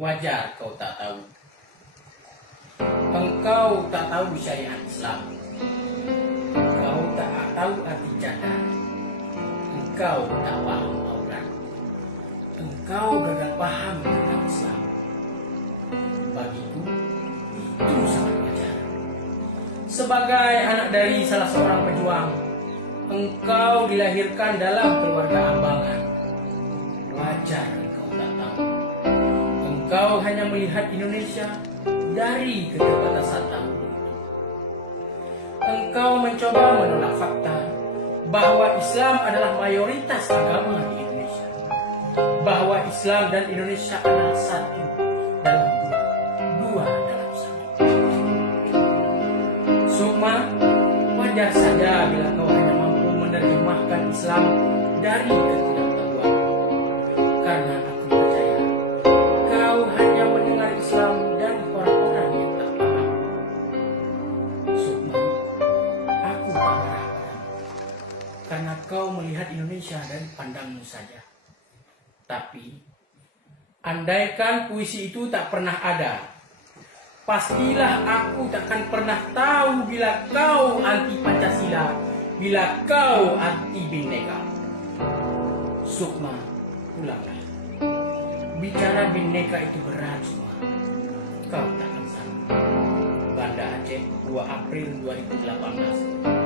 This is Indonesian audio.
Wajar kau tak tahu. Engkau tak tahu syariat Islam. Engkau tak tahu arti cadar. Engkau tak paham aurat. Engkau gagal paham tentang Islam. Bagiku, itu sangat wajar. Sebagai anak dari salah seorang pejuang, engkau dilahirkan dalam keluarga ambangan. Wajar engkau tak tahu. Engkau hanya melihat Indonesia dari keterbatasan tahu. Engkau mencoba menolak fakta bahwa Islam adalah mayoritas agama di Indonesia. Bahwa Islam dan Indonesia adalah satu dalam dua dalam satu. Sukma, wajar saja bila kau hanya mampu menerjemahkan Islam dari ketidaktahuan. Karena aku percaya kau hanya mendengar Islam dari orang-orang yang tak paham. Sukma, aku tak marah padamu karena kau melihat Indonesia dari pandangmu saja. Tapi andaikan puisi itu tak pernah ada, pastilah aku takkan pernah tahu bila kau anti Pancasila, bila kau anti Bhinneka. Sukma, pulanglah. Bicara Bhinneka itu berat semua. Kau takkan sanggup. Banda Aceh, 2 April 2018.